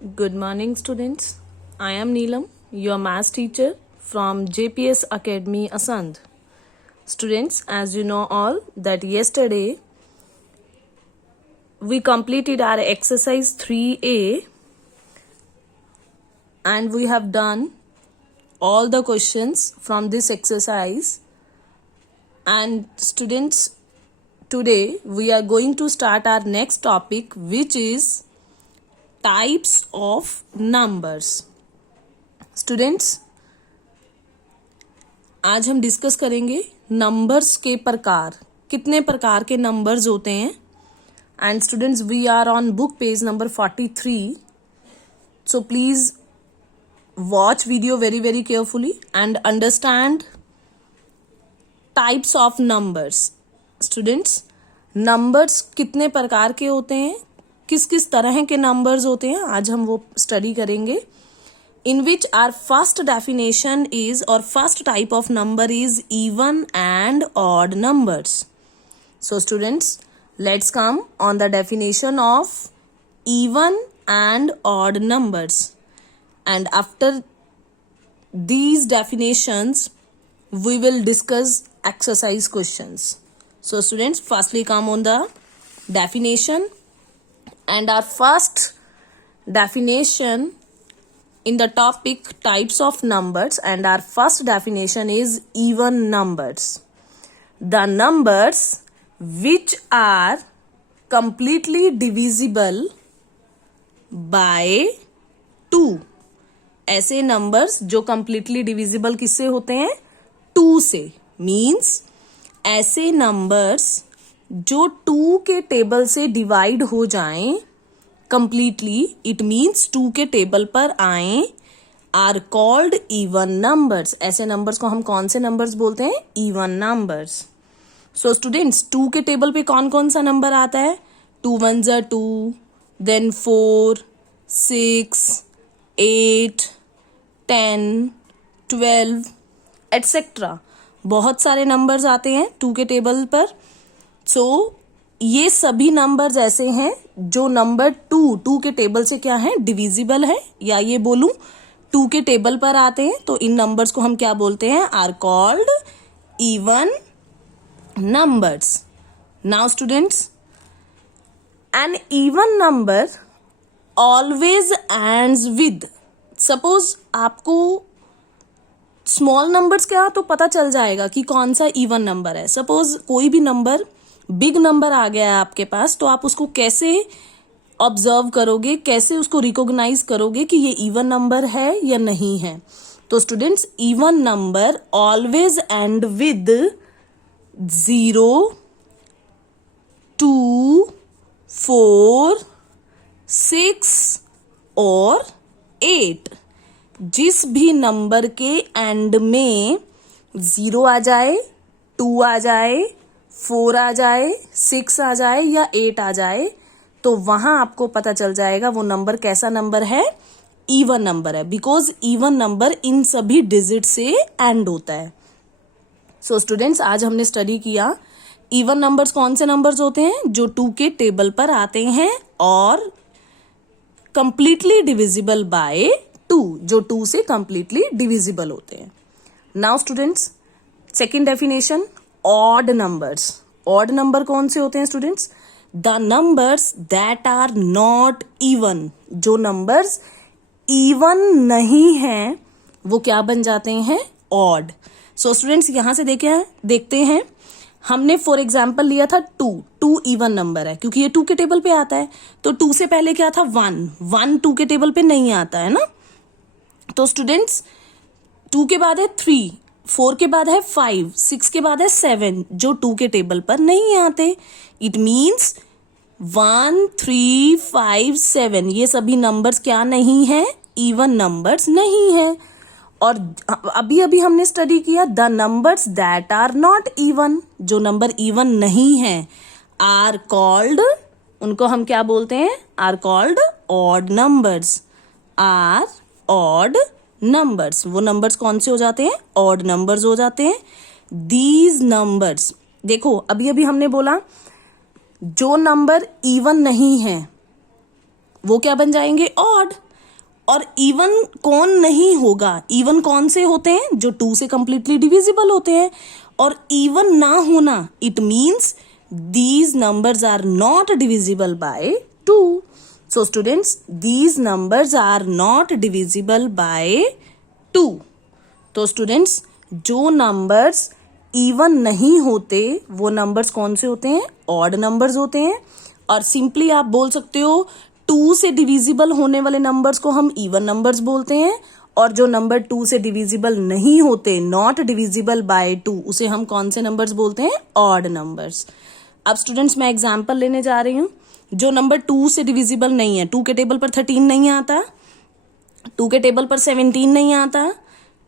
Good morning, students. I am Neelam, your maths teacher from JPS Academy, Asand. Students, as you know all, that yesterday we completed our exercise 3A and we have done all the questions from this exercise. And students, today we are going to start our next topic, which is types of numbers. Students, आज हम discuss करेंगे numbers के प्रकार, कितने प्रकार के numbers होते हैं. And students, we are on book page number 43. So please watch video very very carefully and understand types of numbers. Students, numbers कितने प्रकार के होते हैं, किस किस तरह के नंबर्स होते हैं, आज हम वो स्टडी करेंगे. In which our first definition is, or first type of number is even and odd numbers. So students, let's come on the definition of even and odd numbers. And after these definitions, we will discuss exercise questions. So students, firstly come on the definition. And our first definition in the topic types of numbers, and our first definition is even numbers. The numbers which are completely divisible by 2. ऐसे numbers जो completely divisible किससे होते हैं? 2 से. Means ऐसे numbers जो 2 के table से डिवाइड हो जाएं completely, it means 2 के टेबल पर आए, are called even numbers. ऐसे numbers को हम कौन से numbers बोलते हैं? even numbers. So students, 2 के टेबल पे कौन कौन सा नंबर आता है? 2 ones are 2, then 4, 6, 8, 10, 12, etc. बहुत सारे numbers आते हैं 2 के टेबल पर. So ये सभी नंबर्स ऐसे हैं जो नंबर 2 के टेबल से क्या है? डिविजिबल है, या ये बोलूं 2 के टेबल पर आते हैं. तो इन नंबर्स को हम क्या बोलते हैं? Are called even numbers. Now students, an even number always ends with. Suppose आपको स्मॉल नंबर्स क्या तो पता चल जाएगा कि कौन सा इवन नंबर है. सपोज कोई भी नंबर बिग नंबर आ गया है आपके पास, तो आप उसको कैसे ऑब्जर्व करोगे, कैसे उसको रिकॉग्नाइज करोगे कि ये इवन नंबर है या नहीं है? तो students, even number always and with 0, 2, 4, 6 और 8. जिस भी नंबर के एंड में 0 आ जाए, 2 आ जाए, 4 आ जाए, 6 आ जाए या 8 आ जाए, तो वहां आपको पता चल जाएगा वो नंबर कैसा नंबर है? इवन नंबर है. बिकॉज इवन नंबर इन सभी डिजिट से एंड होता है. सो स्टूडेंट्स, आज हमने स्टडी किया इवन नंबर्स कौन से नंबर्स होते हैं? जो 2 के टेबल पर आते हैं और कंप्लीटली डिविजिबल बाय 2, जो 2 से कंप्लीटली डिविजिबल होते हैं. Now students, second definition, odd numbers. Odd number कौन से होते हैं students? The numbers that are not even. जो नंबर्स इवन नहीं हैं वो क्या बन जाते हैं? ऑड. सो स्टूडेंट्स, यहां से देखते हैं. हमने फॉर एग्जाम्पल लिया था 2 इवन नंबर है क्योंकि ये 2 के टेबल पे आता है. तो 2 से पहले क्या था? 1 2 के टेबल पे नहीं आता है ना. तो स्टूडेंट्स, 2 के बाद है 3, 4 के बाद है 5, 6 के बाद है 7, जो 2 के टेबल पर नहीं आते. इट मीन्स 1, 3, 5, 7 ये सभी नंबर्स क्या नहीं है? इवन नंबर्स नहीं है. और अभी अभी हमने स्टडी किया the numbers that are not even. जो नंबर इवन नहीं है आर कॉल्ड, उनको हम क्या बोलते हैं? Are called odd numbers. Are odd numbers. वो नंबर्स कौन से हो जाते हैं? ऑड नंबर्स हो जाते हैं. दीज नंबर्स, देखो अभी अभी हमने बोला जो नंबर इवन नहीं है वो क्या बन जाएंगे? ऑड. और इवन कौन नहीं होगा? इवन कौन से होते हैं? जो 2 से कंप्लीटली डिविजिबल होते हैं। और इवन ना होना, it means these numbers are not divisible by 2. So students, these numbers are not divisible by 2. तो students, जो numbers even नहीं होते वो numbers कौन से होते हैं? odd numbers होते हैं। और simply आप बोल सकते हो 2 से divisible होने वाले numbers को हम even numbers बोलते हैं, और जो नंबर 2 से डिविजिबल नहीं होते, नॉट डिविजिबल बाय 2, उसे हम कौन से नंबर्स बोलते हैं? Odd numbers. अब स्टूडेंट्स मैं एग्जांपल लेने जा रही हूँ। जो नंबर 2 से डिविजिबल नहीं है, 2 के टेबल पर 13 नहीं आता, 2 के टेबल पर 17 नहीं आता,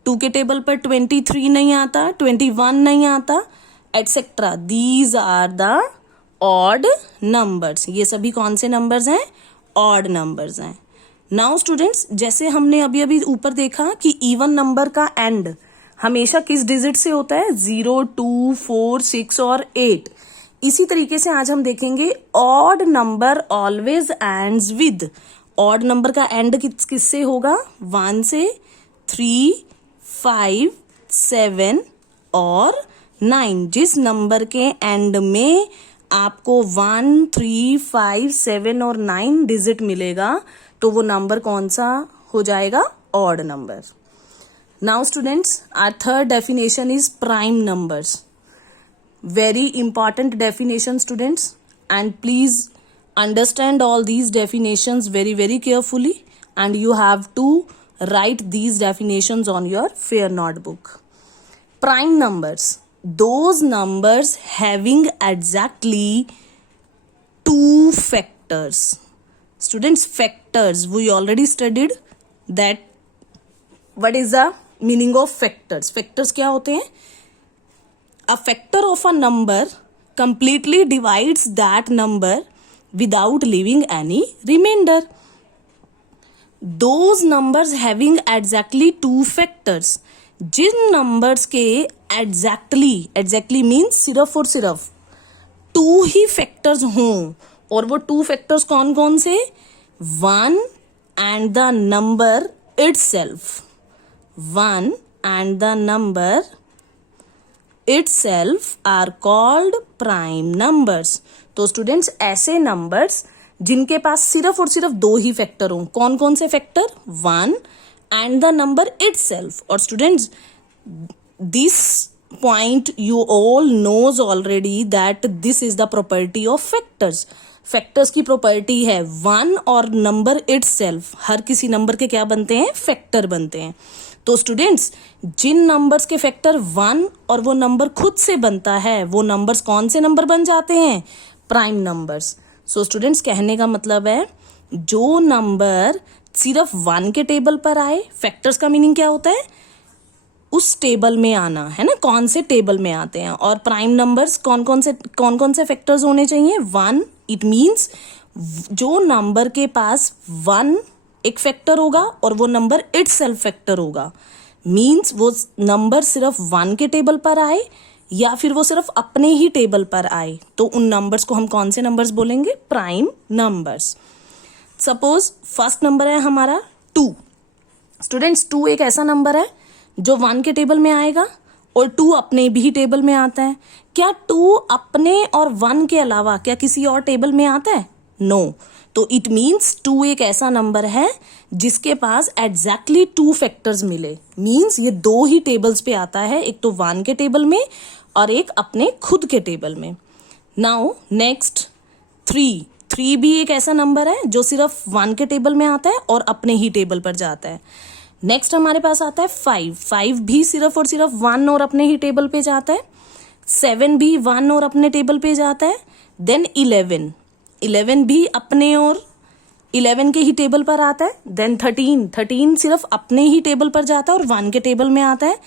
2 के टेबल पर 23 नहीं आता, 21 नहीं आता, etcetera. These are the odd numbers. ये सभी कौन से नंबर्स हैं? ऑड नंबर्स हैं। नाउ स्टूडेंट्स, जैसे हमने अभी अभी ऊपर देखा कि इवन नंबर का एंड हमेशा किस डिजिट से होता है? 0, 2, 4, 6 और 8। इसी तरीके से आज हम देखेंगे odd number always ends with. Odd number का एंड किससे होगा? 1 से, 3, 5, 7 और 9। जिस नंबर के एंड में आपको 1, 3, 5, 7 और 9 डिजिट मिलेगा तो वो नंबर कौन सा हो जाएगा? Odd number. Now students, our third definition is prime numbers. Very important definition students, and please understand all these definitions very very carefully, and you have to write these definitions on your fair notebook. Prime numbers, those numbers having exactly 2 factors. Students, factors, we already studied that. What is the meaning of factors? Factors क्या होते हैं? A factor of a number completely divides that number without leaving any remainder. Those numbers having exactly 2 factors, Jin numbers के exactly means सिर्फ और सिर्फ 2 ही factors हों, और वो 2 factors कौन कौन से? 1 and the number itself. 1 and the number itself are called prime numbers. तो स्टूडेंट्स, ऐसे नंबर्स जिनके पास सिर्फ और सिर्फ 2 ही फैक्टर हों, कौन कौन से factor? 1 and the number itself. और students, this point you all knows already that this is the property of factors. Factors की प्रॉपर्टी है 1 और नंबर itself, हर किसी नंबर के क्या बनते हैं? फैक्टर बनते हैं। तो स्टूडेंट्स, जिन नंबर्स के फैक्टर 1 और वो नंबर खुद से बनता है, वो नंबर्स कौन से नंबर बन जाते हैं? Prime numbers. सो स्टूडेंट्स, कहने का मतलब है जो नंबर सिर्फ 1 के टेबल पर आए, फैक्टर्स का मीनिंग क्या होता है? उस टेबल में आना, है ना? कौन से टेबल में आते हैं। और प्राइम नंबर्स कौन कौन से फैक्टर्स होने चाहिए? 1, इट मीन्स जो नंबर के पास 1 एक फैक्टर होगा और वो नंबर इटसेल्फ फैक्टर होगा, मीन्स वो नंबर सिर्फ 1 के टेबल पर आए या फिर वो सिर्फ अपने ही टेबल पर आए, तो उन नंबर्स को हम कौन से नंबर्स बोलेंगे? Prime numbers. Suppose first number है हमारा 2। स्टूडेंट्स, 2 एक ऐसा नंबर है जो 1 के टेबल में आएगा और 2 अपने भी टेबल में आता है। क्या 2 अपने और 1 के अलावा क्या किसी और टेबल में आता है? नो। तो इट मीन्स 2 एक ऐसा नंबर है जिसके पास एग्जैक्टली 2 फैक्टर्स मिले, मीन्स ये 2 ही टेबल्स पे आता है, एक तो 1 के टेबल में और एक अपने खुद के टेबल में। नाउ नेक्स्ट 3 भी एक ऐसा नंबर है जो सिर्फ 1 के टेबल में आता है और अपने ही टेबल पर जाता है। नेक्स्ट हमारे पास आता है 5 भी सिर्फ और सिर्फ 1 और अपने ही टेबल पे जाता है। 7 भी 1 और अपने टेबल पे जाता है। देन 11 भी अपने और 11 के ही टेबल पर आता है। देन 13 सिर्फ अपने ही टेबल पर जाता है और 1 के टेबल में आता है।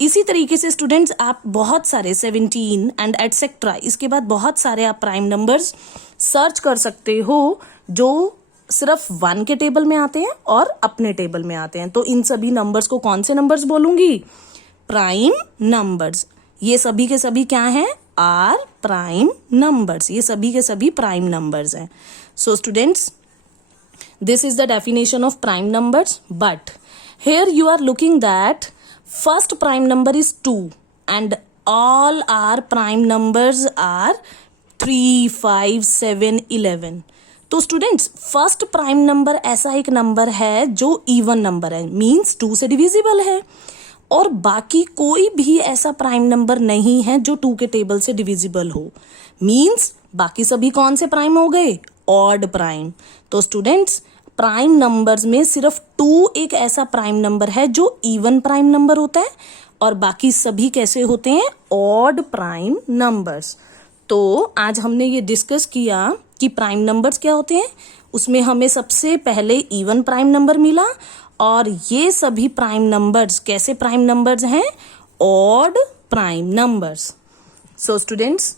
इसी तरीके से स्टूडेंट्स आप बहुत सारे 17 एंड एटसेट्रा, इसके बाद बहुत सारे आप प्राइम नंबर्स सर्च कर सकते हो जो सिर्फ 1 के टेबल में आते हैं और अपने टेबल में आते हैं। तो इन सभी नंबर्स को कौन से नंबर्स बोलूंगी? Prime numbers. ये सभी के सभी क्या हैं? Are prime numbers. ये सभी के सभी प्राइम नंबर्स हैं। So students, This is the definition of prime numbers. But here you are looking that first prime number is 2 and all our prime numbers are 3, 5, 7, 11. तो स्टूडेंट्स फर्स्ट प्राइम नंबर ऐसा एक number है जो even number है, means 2 से divisible है, और बाकी कोई भी ऐसा प्राइम नंबर नहीं है जो 2 के टेबल से डिविजिबल हो, मीन्स बाकी सभी कौन से प्राइम हो गए, ऑड प्राइम। तो स्टूडेंट्स प्राइम नंबर्स में सिर्फ 2 एक ऐसा प्राइम नंबर है जो इवन प्राइम नंबर होता है, और बाकी सभी कैसे होते हैं, ऑड प्राइम नंबर्स। तो आज हमने ये डिस्कस किया कि प्राइम नंबर्स क्या होते हैं, उसमें हमें सबसे पहले इवन प्राइम नंबर मिला, और ये सभी प्राइम नंबर्स कैसे प्राइम नंबर्स हैं, odd prime numbers. So students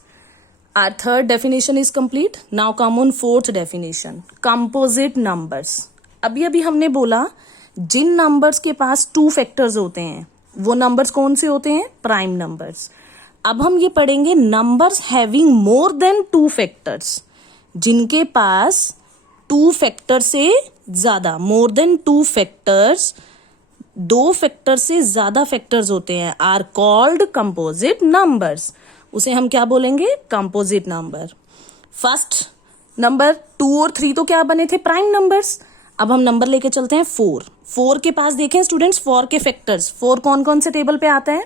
our third definition is complete. Now come on fourth definition, composite numbers. अभी हमने बोला जिन नंबर्स के पास 2 फैक्टर्स होते हैं वो नंबर्स कौन से होते हैं, प्राइम नंबर्स। अब हम ये पढ़ेंगे numbers having more than 2 factors, जिनके पास 2 फैक्टर से ज्यादा, मोर देन 2 फैक्टर्स, 2 फैक्टर से ज्यादा फैक्टर्स होते हैं, आर कॉल्ड कंपोजिट नंबर्स। उसे हम क्या बोलेंगे, कंपोजिट नंबर। फर्स्ट नंबर 2 और 3 तो क्या बने थे, प्राइम नंबर्स। अब हम नंबर लेके चलते हैं 4। 4 के पास देखें स्टूडेंट्स 4 के फैक्टर्स, 4 कौन कौन से टेबल पे आता है,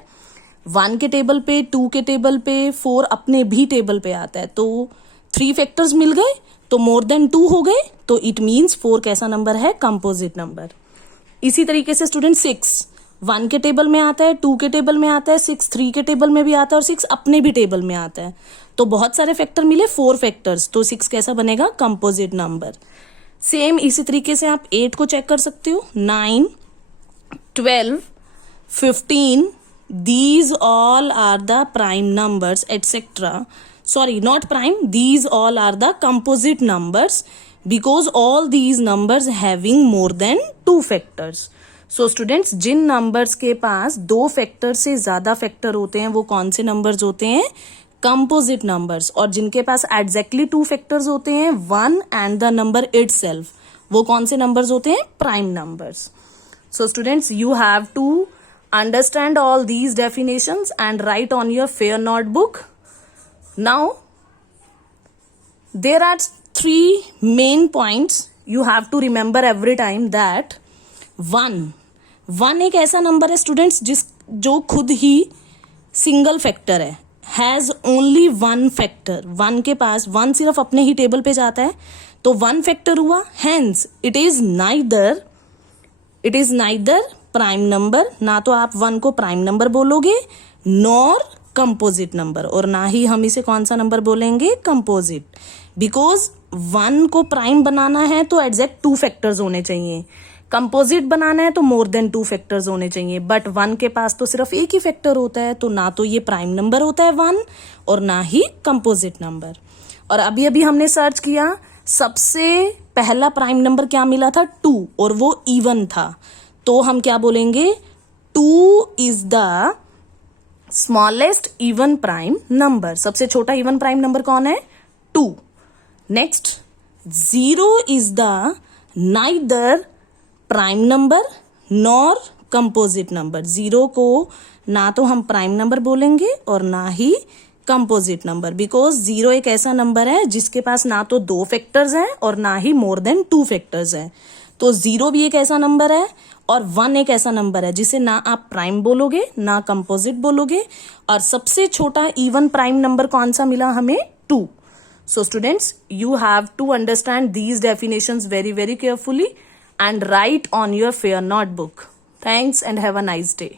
1 के टेबल पे, 2 के टेबल पे, 4 अपने भी टेबल पे आता है। तो 3 फैक्टर्स मिल गए तो मोर देन 2 हो गए, तो इट मीन्स 4 कैसा नंबर है, कंपोजिट नंबर। इसी तरीके से स्टूडेंट 6 1 के टेबल में आता है, 2 के टेबल में आता है, 6 3 के टेबल में भी आता है, और 6 अपने भी टेबल में आता है। तो बहुत सारे फैक्टर मिले, 4 फैक्टर्स, तो 6 कैसा बनेगा, कंपोजिट नंबर। सेम इसी तरीके से आप 8 को चेक कर सकते हो, 9 12 15 these all are the prime numbers etc. Sorry, not prime, these all are the composite numbers because all these numbers having more than 2 factors. So students जिन नंबर्स के पास 2 फैक्टर से ज्यादा फैक्टर होते हैं वो कौन से नंबर्स होते हैं, कंपोजिट नंबर्स। और जिनके पास एग्जैक्टली 2 फैक्टर्स होते हैं, 1 एंड द नंबर इटसेल्फ, वो कौन से नंबर्स होते हैं, prime numbers. So students you have to understand all these definitions and write on your fair notebook. Now there are 3 main points you have to remember every time, that 1 एक ऐसा number है students जो खुद ही single factor है, has only 1 factor. 1 के पास 1 सिर्फ अपने ही टेबल पे जाता है, तो 1 फैक्टर हुआ, hence it is neither prime number, ना तो आप 1 को प्राइम नंबर बोलोगे नॉर कंपोजिट नंबर, और ना ही हम इसे कौन सा नंबर बोलेंगे, कंपोजिट। बिकॉज 1 को प्राइम बनाना है तो एग्जैक्ट 2 फैक्टर्स होने चाहिए, कंपोजिट बनाना है तो मोर देन 2 फैक्टर्स होने चाहिए, बट 1 के पास तो सिर्फ एक ही फैक्टर होता है, तो ना तो ये प्राइम नंबर होता है 1 और ना ही कंपोजिट नंबर। और अभी हमने सर्च किया, सबसे पहला प्राइम नंबर क्या मिला था, 2, और वो इवन था, तो हम क्या बोलेंगे, 2 is the smallest even prime number. सबसे छोटा इवन प्राइम नंबर कौन है, 2। Next 0 is the neither prime number nor composite number. 0 को ना तो हम प्राइम नंबर बोलेंगे और ना ही कंपोजिट नंबर, बिकॉज 0 एक ऐसा नंबर है जिसके पास ना तो 2 फैक्टर्स हैं और ना ही मोर देन 2 फैक्टर्स हैं। तो 0 भी एक ऐसा नंबर है और 1 एक ऐसा नंबर है जिसे ना आप प्राइम बोलोगे ना कंपोजिट बोलोगे, और सबसे छोटा इवन प्राइम नंबर कौन सा मिला हमें, 2। So students, you have to understand these definitions very carefully and write on your fair notebook. Thanks and have a nice day.